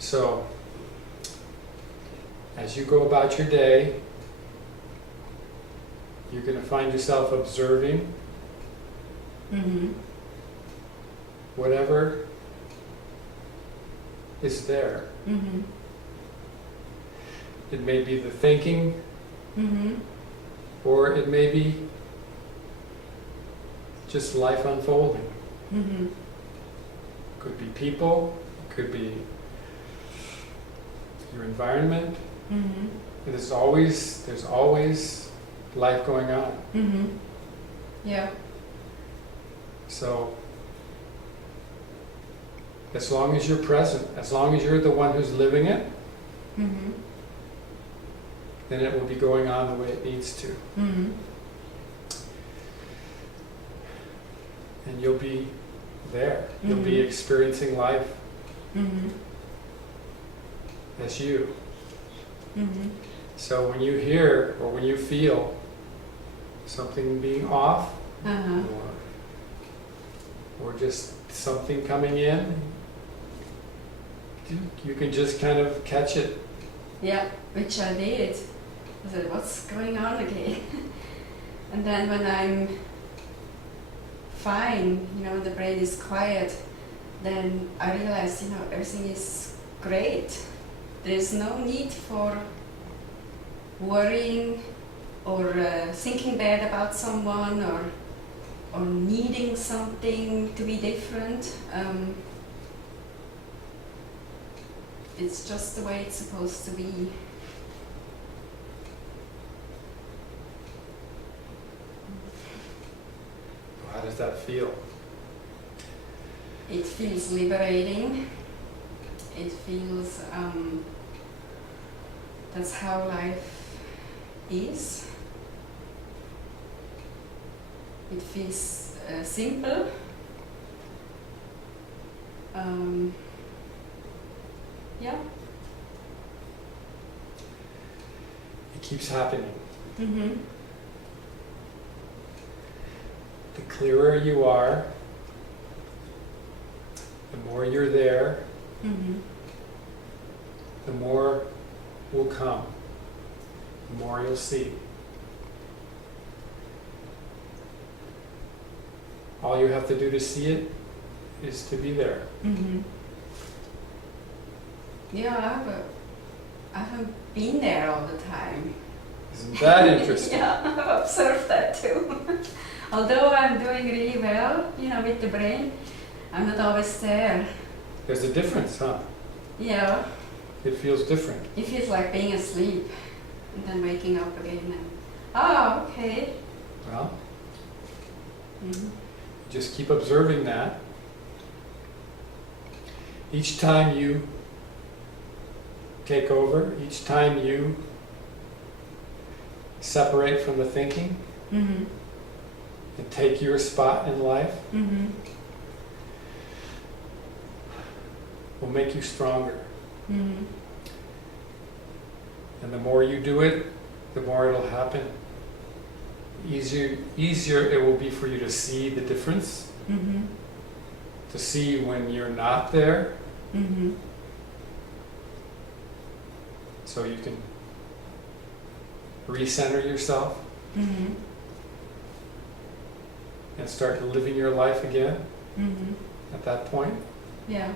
So, as you go about your day, you're going to find yourself observing whatever is there. It may be the thinking, or it may be just life unfolding. Could be people, could be your environment. There's always life going on. Yeah. So as long as you're present, as long as you're the one who's living it, then it will be going on the way it needs to. And you'll be there. You'll be experiencing life as you. So when you hear or when you feel something being off, or just something coming in, you can just kind of catch it. Yeah, which I did. I said, what's going on again? And then when I'm fine, the brain is quiet, then I realize, everything is great. There's no need for worrying or thinking bad about someone or needing something to be different. It's just the way it's supposed to be. How does that feel? It feels liberating. It feels that's how life is. It feels simple. Yeah. It keeps happening. The clearer you are, the more you're there, the more will come, the more you'll see. All you have to do to see it is to be there. Yeah, I haven't been there all the time. Isn't that interesting? Yeah, I've observed that too. Although I'm doing really well, with the brain, I'm not always there. There's a difference, huh? Yeah. It feels different. It feels like being asleep and then waking up again and, okay. Well, just keep observing that. Each time you take over, each time you separate from the thinking and take your spot in life, will make you stronger. And the more you do it, the more it'll happen. Easier it will be for you to see the difference, to see when you're not there, so you can recenter yourself and start living your life again at that point. Yeah.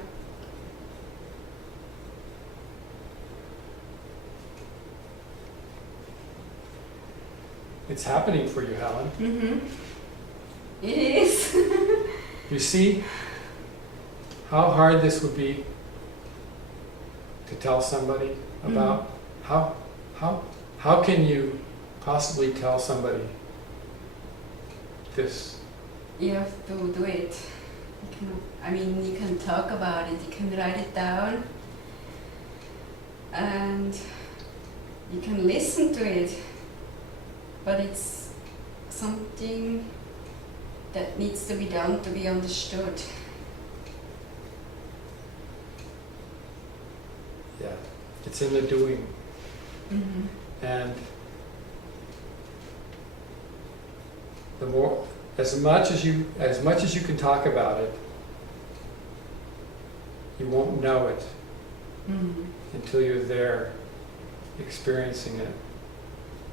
It's happening for you, Helen. It is. You see how hard this would be to tell somebody about? How can you possibly tell somebody this? You have to do it. You can talk about it, you can write it down, and you can listen to it, but it's something that needs to be done to be understood. Yeah, it's in the doing. And the more, as much as you can talk about it, you won't know it Mm. until you're there experiencing it.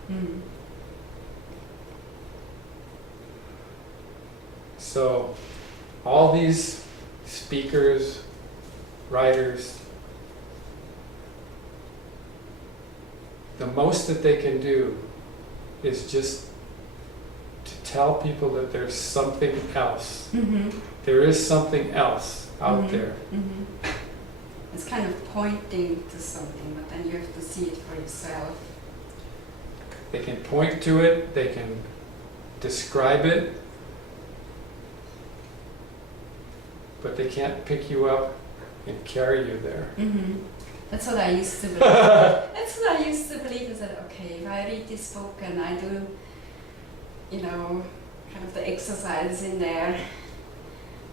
Mm. So all these speakers, writers, the most that they can do is just to tell people that there's something else. Mm-hmm. There is something else out Mhm. there. Mm-hmm. It's kind of pointing to something, but then you have to see it for yourself. They can point to it, they can describe it, but they can't pick you up and carry you there. Mm-hmm. That's what I used to believe. That's what I used to believe, is that, okay, if I read this book and I do, you know, kind of the exercises in there,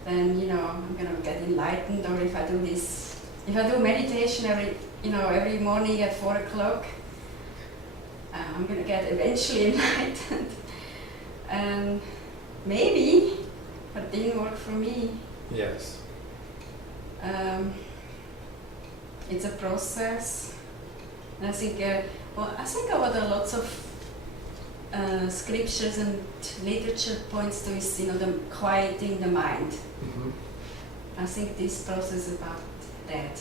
then, you know, I'm gonna get enlightened. Or if I do this, if I do meditation every morning at 4 o'clock, I'm gonna get eventually enlightened. And maybe, but it didn't work for me. Yes. It's a process. And I think, what a lots of scriptures and literature points to is, the quieting the mind. Mm-hmm. I think this process is about that,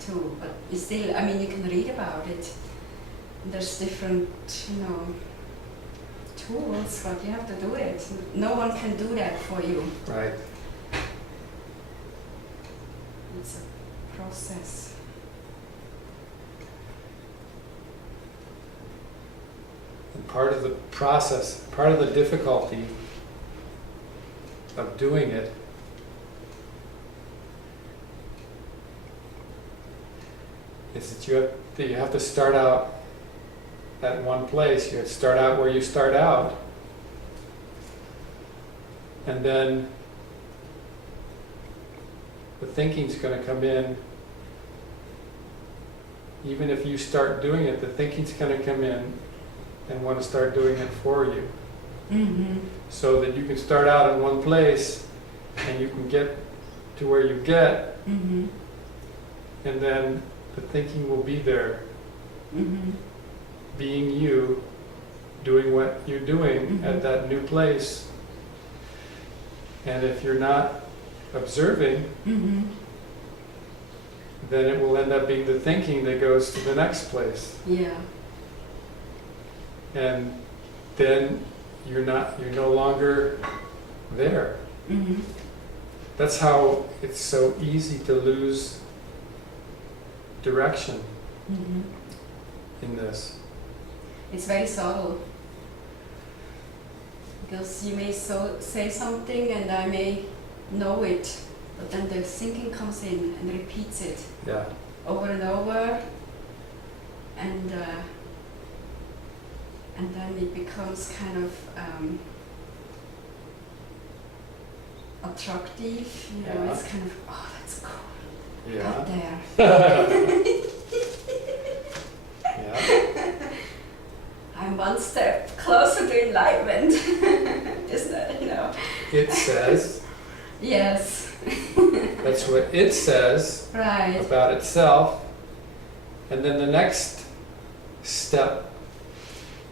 too. But it's still, you can read about it. There's different, tools, but you have to do it. No one can do that for you. Right. It's a process. And part of the process, part of the difficulty of doing it is that you have to start out at one place. You have to start out where you start out. And then the thinking's going to come in. Even if you start doing it, the thinking's going to come in and want to start doing it for you. Mm-hmm. So that you can start out in one place and you can get to where you get, Mm-hmm. and then the thinking will be there, Mm-hmm. being you, doing what you're doing at that new place. And if you're not observing, Mm-hmm. then it will end up being the thinking that goes to the next place. Yeah. And then you're no longer there. Mm-hmm. That's how it's so easy to lose direction Mm-hmm. in this. It's very subtle. Because you may say something and I may know it, but then the thinking comes in and repeats it Yeah. over and over, and then it becomes kind of attractive. Yeah. It's kind of, oh, that's cool. Yeah. Got there. Yeah. I'm one step closer to enlightenment. Isn't it? It says, Yes. that's what it says Right. about itself. And then the next step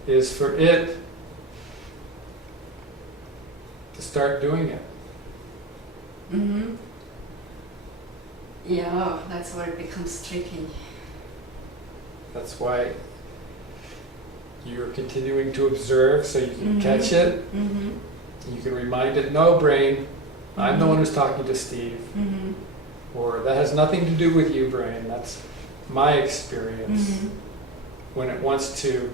is for it to start doing it. Mm-hmm. Yeah, that's where it becomes tricky. That's why you're continuing to observe so you can Mhm. catch it. Mm-hmm. You can remind it, no brain, I'm the Mhm. one who's talking to Steve. Mm-hmm. Or that has nothing to do with you, brain, that's my experience. Mm-hmm. When it wants to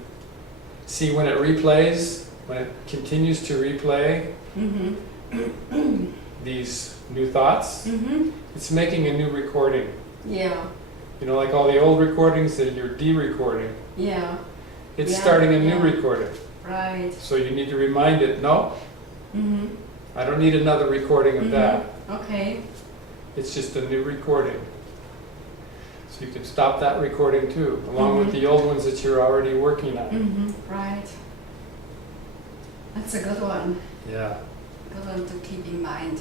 see, when it replays, when it continues to replay Mm-hmm. these new thoughts, Mm-hmm. it's making a new recording. Yeah. Like all the old recordings that you're de-recording, Yeah. it's Yeah, starting a new yeah. recording. Right. So you need to remind it, no, Mm-hmm. I don't need another recording of that. Okay. It's just a new recording. So you can stop that recording too, along with Mhm. the old ones that you're already working on. Mm-hmm. Right. That's a good one. Yeah. Good one to keep in mind.